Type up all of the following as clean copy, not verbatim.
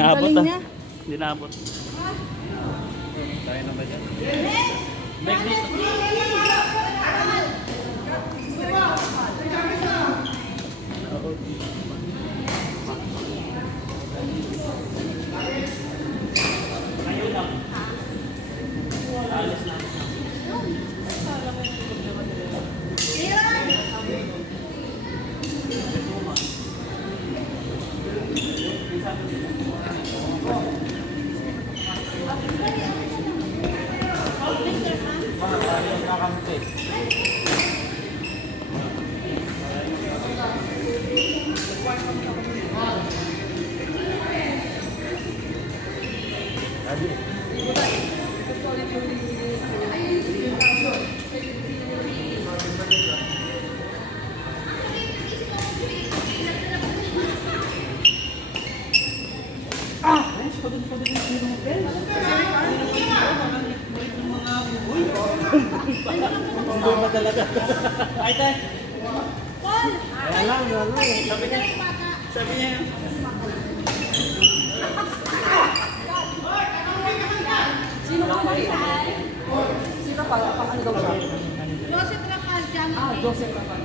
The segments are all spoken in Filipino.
Naabot Galing ah. niya. Hindi naabot. Tayo na ba dyan? Bike dito. Ayun lang. Alis lang. Hindi ba talaga? Ay, tay. Paul! Wala lang. Sabi niya. Sabi niya. Sino ka ba? Sino ka? Ano daw siya? Joseph Racal, Jan. Joseph Racal.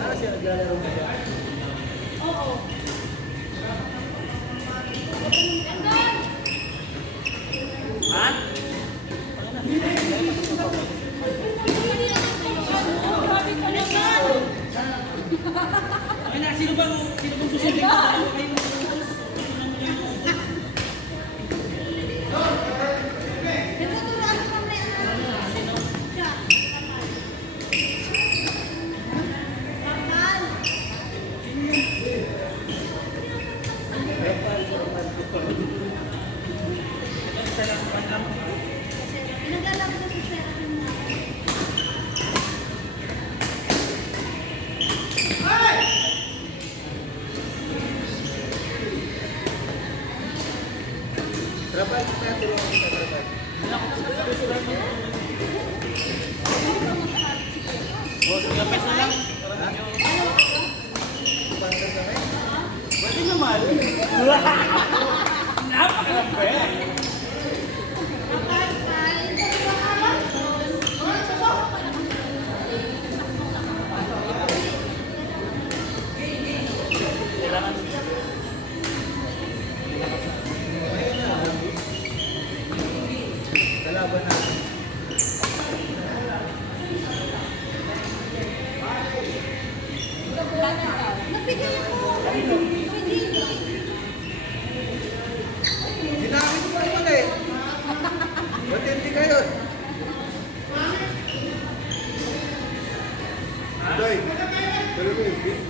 Ano siya? Naglalaro ba siya? Oo. Man? Ay na, sino bang susunod ko? Dalawa kayong utos. Nagtuturuan ko mamaya. Sino? Siya. Racal. Isa lang pa lang. Pinag-alam ko si Sarah. Trabal, kaya tulungan kita, Trabal. Boss, gapes na lang. Pwede naman. Napaka-fair. Kailangan Kalaban natin. Nagbigay ako. Ginamit mo naman eh. Matindi kayo. Day, talaga eh.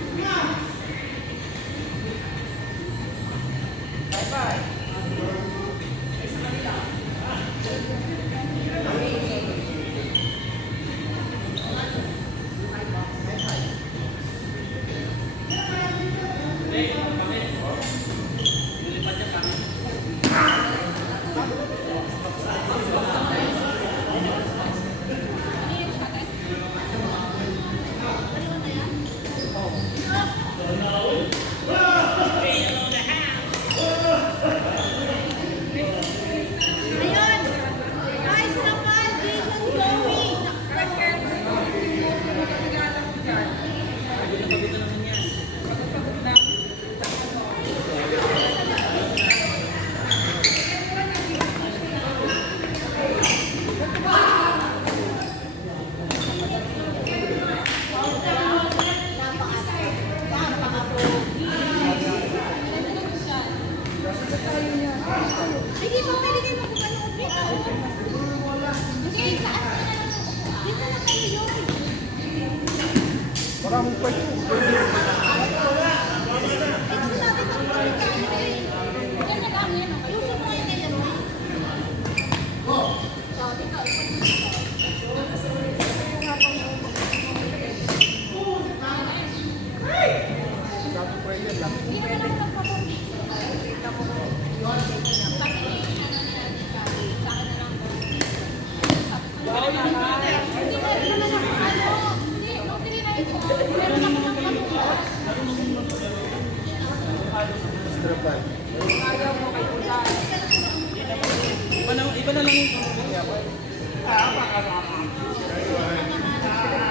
iba na lang yung niya.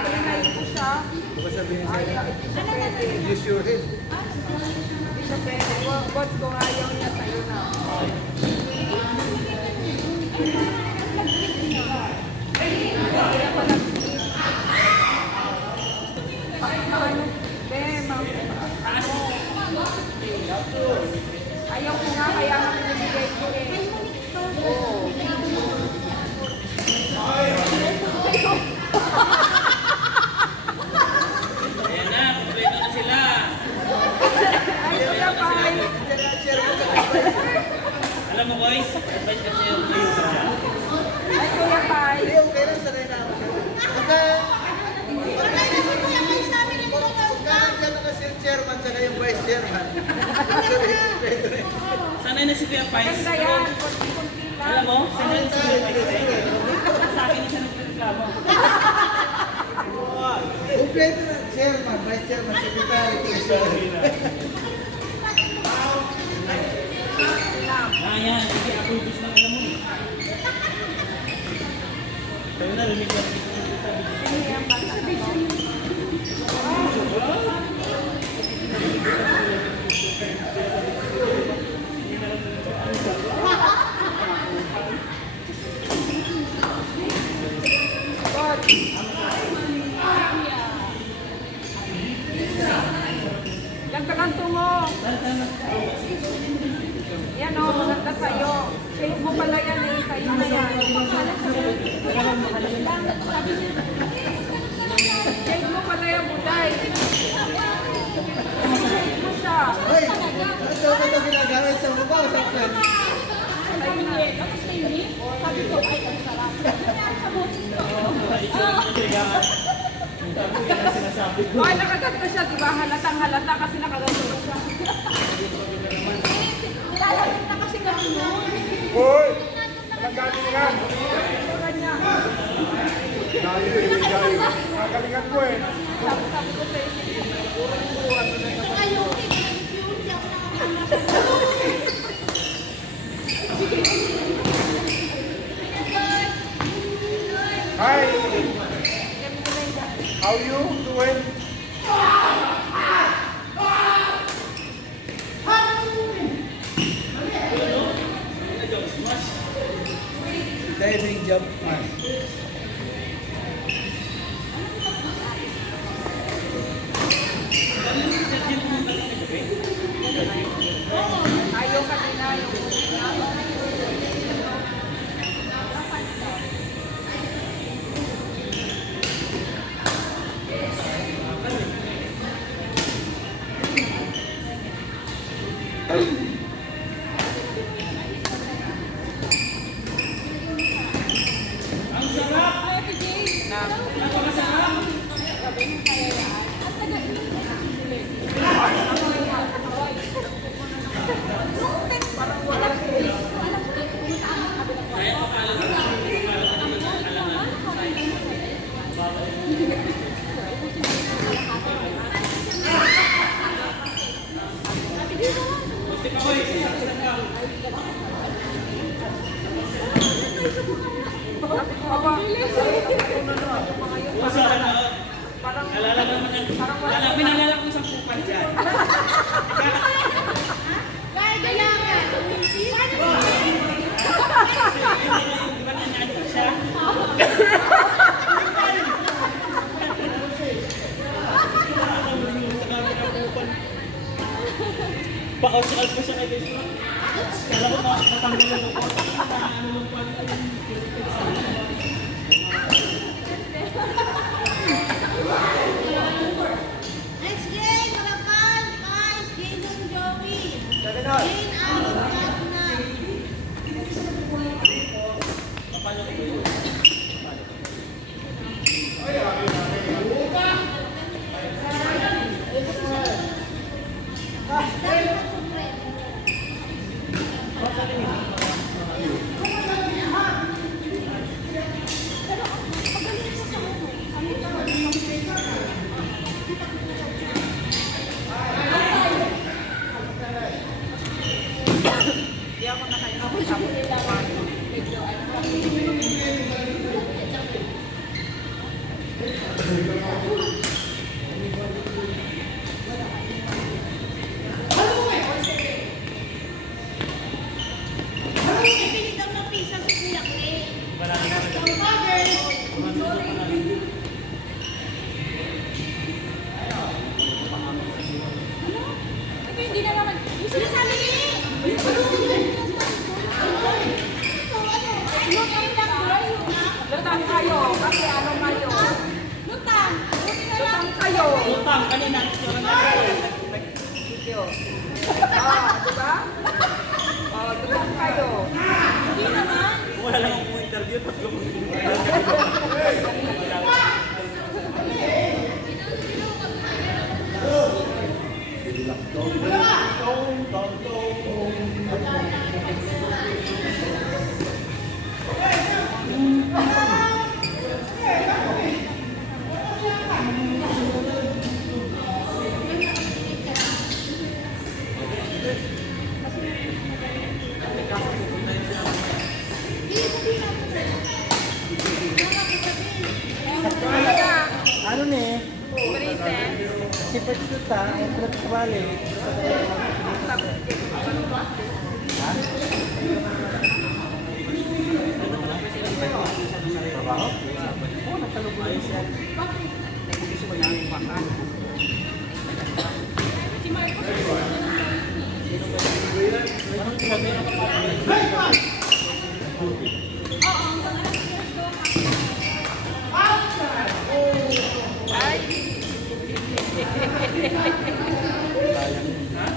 Pinay ko siya. Baka sabihin sa'yo, Ano na? use your head. Hindi siya pwede. Boss, kung ayaw niya sa'yo na. Kaya pala. Ano? Be, ma'am. Ayaw ko nga, kaya nga binibigay ko eh. Oo. Ayan na, kompleto na sila. Ay, kuya, bye. Alam mo guys, advice kasi yung ayun ka dyan. Ay, kuya, bye. Hindi, okay lang, sanay na ako siya. Patay na si Kuya Mike sa amin ng tulog. Pagka nandiyan na kasi yung chairman saka yung vice chairman. Sabihin, pwede rin. Sanay na si Kuya Pais. Ganda yan. Kunti-kunti lang. Alam mo, sanay na si Kuya Pais. Sa akin siya nagreklamo. Kompleto na, chairman, vice chairman, secretary, treasurer. Ayan, sige, ako yung gusto na alam mo eh. Kayo na, lumig na rin sa sabi. Sige, ang bata na to. God. Ganda kang tungo. Yan o, maganda sa'yo. Shape mo pala yan eh, sa'yo na yan. Shape mo pala yan, Buday. Shape mo siya. Hoy, ano ba ito ginagamit sa mukha o sa pen? Sa'yo na. Ay, nakaganda siya, di ba? Halatang halata kasi nakaganda siya. Nilalagay na kasi kami noon. Hoy! Walang galing nga. Dayo. Kagalingan ko eh. Sabi ko sa'yo, Saka yung cake, nag-fuel siya. Ako Hi! How you doing? Diving jump man. ayaw ka din na yung Ang sarap! Nalala mo naman ang... Pinalala ko sa pupan dyan. Kaya kailangan. Di ba nanyan ko siya? Pa-out-out pa siya kay guys. Kala ko matanggal na ko. Ano lang pa. Next game, Malacan, Kais, Jason Joey. Jane Allen, Katna. Dapat supremo. Lutang lang, bro. Lutang kayo. Kasi ano kayo? Lutang. Buti na lang. Lutang kayo. Utang kanina. Video. Diba? Lutang kayo. Hindi naman. Wala lang akong interview. Tatlong Ano ni? Marite. Si Pagsuta, ang Pagsuwali.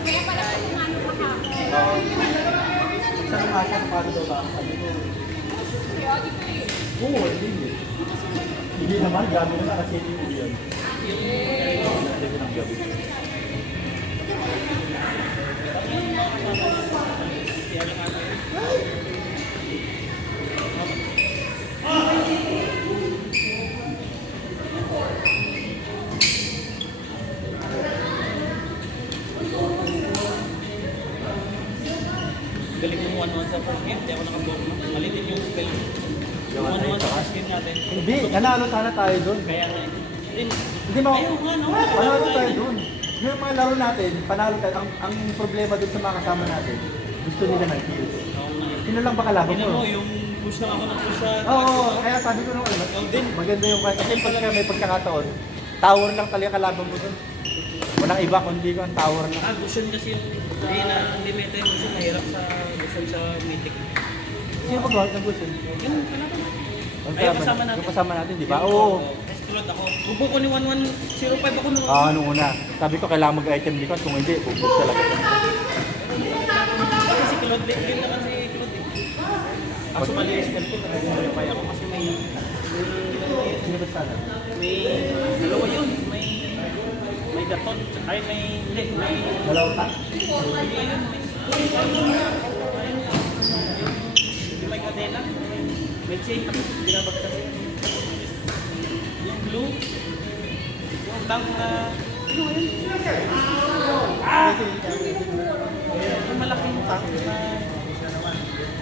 Kaya pala sa umano ka ha. Saan nga siya paano daw ba? Sabi ko, oo, hindi. Hindi naman, gabi na kasi hindi yun. Hindi ko nang gabi. galing yung 1-1 sa first game. Hindi ako nakabook. Mali din yung spell. Yung 1-1 sa first game natin. Hindi, nanalo sana tayo doon. Kaya nga. Hindi mo, Ayun nga, no? panalo tayo doon. Yung mga laro natin, panalo tayo. Ang problema doon sa mga kasama natin, gusto nila ng kill. Oo nga. Sino lang ba kalaban Tingnan mo, mo? yung push lang ako ng push sa... Oo, kaya sabi ko nung ano, din. maganda yung kasi pagka may pagkakataon, tower lang talaga kalaban mo doon. Walang iba kundi ko ang tower lang. Gusion kasi yung... Hindi meta yung gusion. Mahirap sa gusion sa mythic. Sino ba ba ng gusto? Yung kalaban. Ayun, kasama natin. Yung kasama natin, di ba? Oo. Escalade ako. Bubo ko ni 1105 ako nung... Nung una. Sabi ko kailangan mag-item beacon, kung hindi, bubog talaga. Kasi si Claude, game na kasi Claude eh. Kaso mali yung spell ko, nag-verify ako kasi may... Sino ba sana? May... Dalawa yun. May gaton. Ay, may... Dalawa ka? Hindi yun. May kadena. May chain. Tapos binabagtas. Yung blue. Yung tank na... Ano yun? Yung malaking tank na...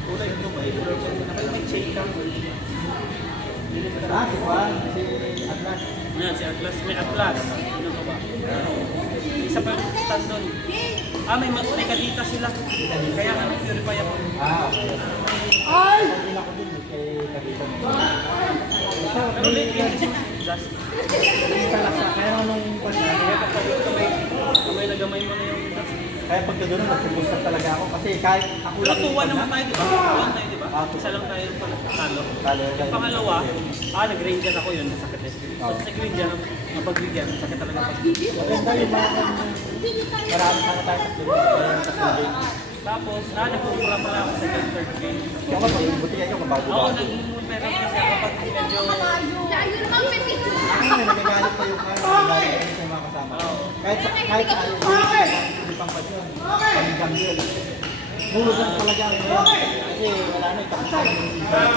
Kulay ito ba? May chain tank. Si Juan, si Atlas. Yan, si Atlas. May Atlas. Ano ka ba? Isa pa yung stand doon. May kadita sila. Kaya nga nag-purify ako. Okay. Ay! Hindi ako din, kay Kabita mo. Pero late game kasi just. Kaya nung Kamay na gamay mo na yung dust. kaya pagka doon, nagpupusta talaga ako. Kasi kahit ako Pero lang tuwa naman tayo, di ba? Tuwa tayo, di ba? Ah, Isa lang tayo pala talo. Talo. Yung pangalawa, nag-ranger ako yun, nasakit eh. So sa ranger, napagbigyan, sakit talaga pag... Maganda yung mga marami sana tayo sa game. Tapos, nagpupura pala ako sa third game. Kaya ka pag buti kayo, mabago Oo, ba? nag-mumera kasi ako pag medyo... Layo naman pipito. Nagagalit pa yung nagagalit sa mga kasama. Kahit sa hindi pang pad yun. Pamigam yun. Hulugan talaga ang yun. Kasi wala na yung kapasama ng season.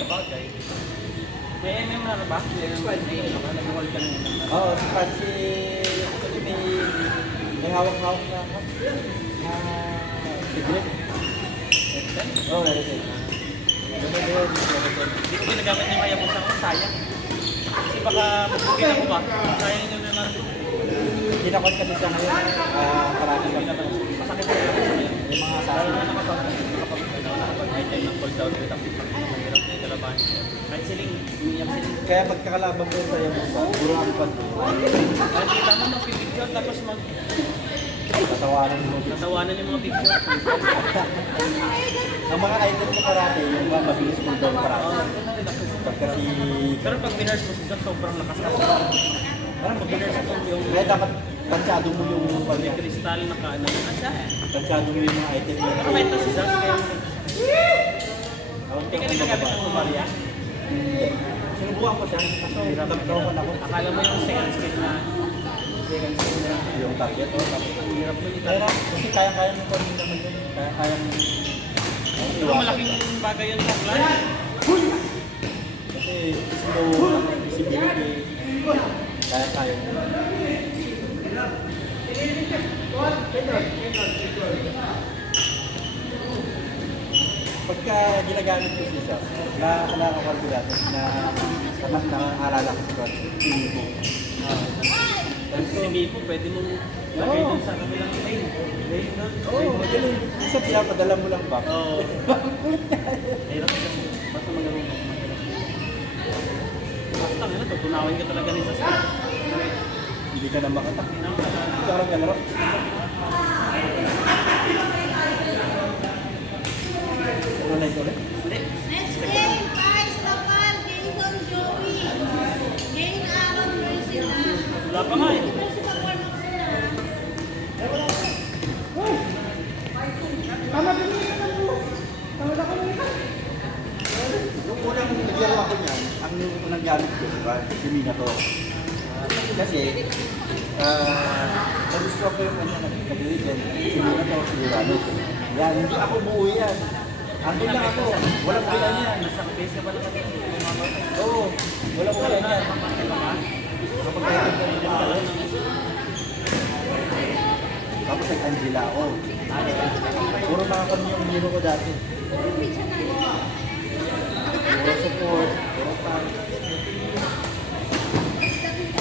Sabagay. May MM na ba? Nag-hold ka na yun. Oo, si Pat, may hawak-hawak na tigret. Oo, meron din. Hindi ko ginagamit yung kaya ko sa ako, sayang. Kasi baka magbugin ako ba? Sayang yun na lang. Kinakot kasi siya ngayon. Parang Masakit na lang sa ngayon. yung mga Lalo assassin. na nakapag-item ng cold down with ang mahirap na yung kalaban. Kahit siling, umiyak siling. Kaya pagkakalaban ko sa iyo, puro ang pad. Kahit kita mo magpipicture tapos Tatawanan mo. Natawanan yung mga picture. Ang mga item sa karate, yung mga mabilis mo daw karate. Pagka si... Pero pag binurse mo si Zach, sobrang lakas kasi. Parang pag binurse mo yung Kaya dapat tansyado mo yung... may kristal na kaano. Ah, siya. Tansyado mo yung mga item niya. Ano ito si Zach? Kaya hindi ka nagagamit ng Maria. Sinubukan ko siya. Kaso nagkaroon ako. Akala mo yung second skill na Yung target. ang hirap mo nito. Kaya kasi kaya-kaya mo pa rin naman yun. Kaya-kaya mo. Pero malaking bagay yun sa plan. Kasi slow visibility. Kaya-kaya mo. Pagka ginagamit ko si Sas, nakakawal ko dati na mas nakaalala ko si Coach. Tinibo. Si Mipo, pwede mong lagay dun sa kabilang lane. Lane doon. Oo, magaling. Isa pinapadala mo lang ba? Oo. Hirap kasi. Basta magaling mo. Basta nga, tutunawin ka talaga ni Sas. Hindi ka na makatak. Parang galaro. Ano na ito ulit? Hindi. Next game, Vice Rapal, Jason Joey. Game Aaron Mercila. Wala pa nga eh. Mercy mag-warm-up sila. Yung unang naglaro ako niyan, ang unang gamit ko, diba? Si Minato. Kasi, nagustuhan ko yung kanya nag-legend. Si Minato, si Lurano. Yan, hindi ako buo yan. Andun lang ako. Walang bilan yan. Nasa base ka pa lang. Oo, walang bilan yan. Kapag kaya ka rin ako. Tapos nag-Angela ako. Puro mga kami yung hero ko dati. Puro support, puro tank.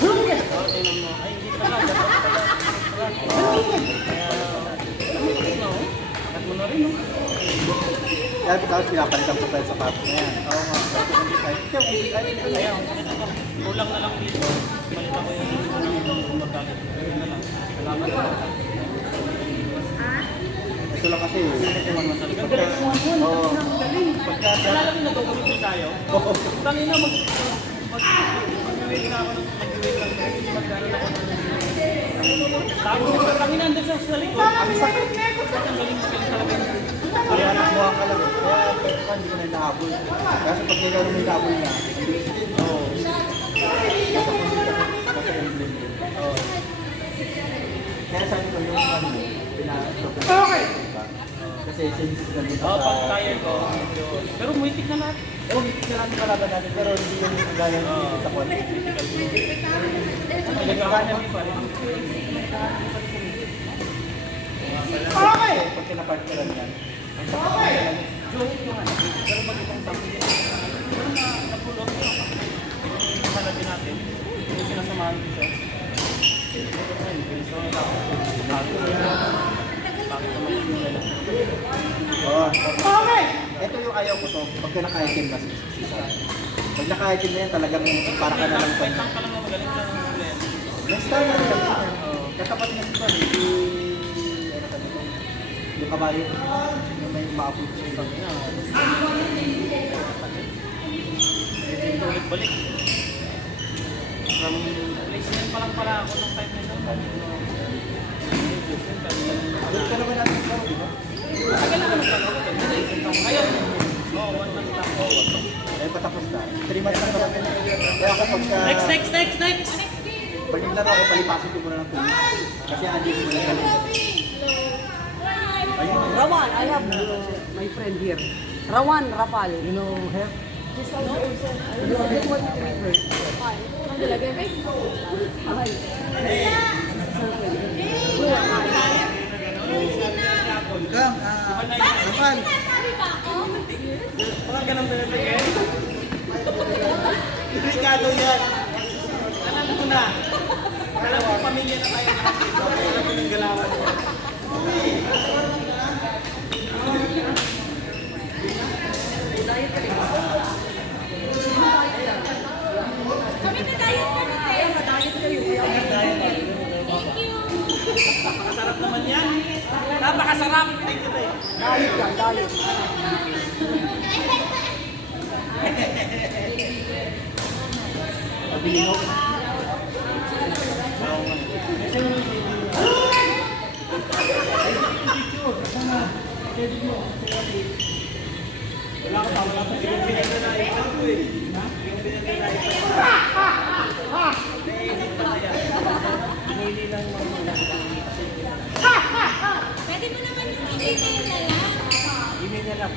Oo, tingnan mo. Ay, hindi pala. Dapat mo na rin, no? Kaya tapos pinapalitan ko tayo sa pato na yan. Oo nga. Ayaw. Kulang na lang dito. Balita ko yung magkakit. Ayun na lang. Salamat na. Ito lang kasi. Pagka, Oo. Pagka Alala mo nagkukulit tayo? Tangin na mag-wait na ako ng mag-wait lang. Magkano na ako ng... Tama ko, tangin na andun sa likod. Ang sakit. Ang galing talaga yun. kaya nakuha ka lang. Kaya pwede ka hindi ko na inaabol. Kasi pag kaya may inaabol niya, hindi ko din. Oo. Kasi emblem din. Oo. Kaya sabi ko yung ano, pinag-propose. Okay! Kasi since nandito Oo, sa... pag kaya ko. Pero muitik na lahat. Oo, hindi na natin kalaban natin, pero hindi yun yung kagaya sa kwan. Nagkakahanap pa rin. Okay! Pag kinapartneran yan, ang sakit na yan. Joke yung ano. Pero pag itong sabi niya, pero napulot ko ako. Hanapin natin. Yung sinasamahan ko siya. Bakit naman yung nila? Oo. Okay! Ito yung ayaw ko to, pagka naka-item na si Sam. Pag naka-item na yan, talagang para ka na lang May tank ka lang na magaling ka ng player. Next time na rin yan. Katapat na si Sam, ano ka dito? Yung kabayo, yung may umaapoy sa ibang. Ito ulit balik. From placement pa lang pala ako nung time na ito. Doon ka naman natin ikaw, di ba? Tagal na ako naglalaro. Ngayon, oo, 1 month lang ako. Eh, patapos na. 3 months na naman. Kaya ako pagka... Next! Pag naglaro ako, palipasin ko muna ng 2 months. Kasi hindi ko muna galing. Rawan, I have my friend here. Rawan, Rapal. You know, her? This one with the river. Kang, Rapan. Parang ganun pinapagay. Delikado yan. Alam ko na. Alam ko pamilya na tayo lahat dito. Alam ko yung galawan mo. Kami na tayo na natin. Diet kayo. Thank you. Napakasarap naman malalim. Mabilino. Wala ka pa, wala pa. Yung pinagdadaipan ko eh. Yung pinagdadaipan ko. Naiinit pa siya. Hinili lang mga Pwede mo naman yung email na lang. email na lang.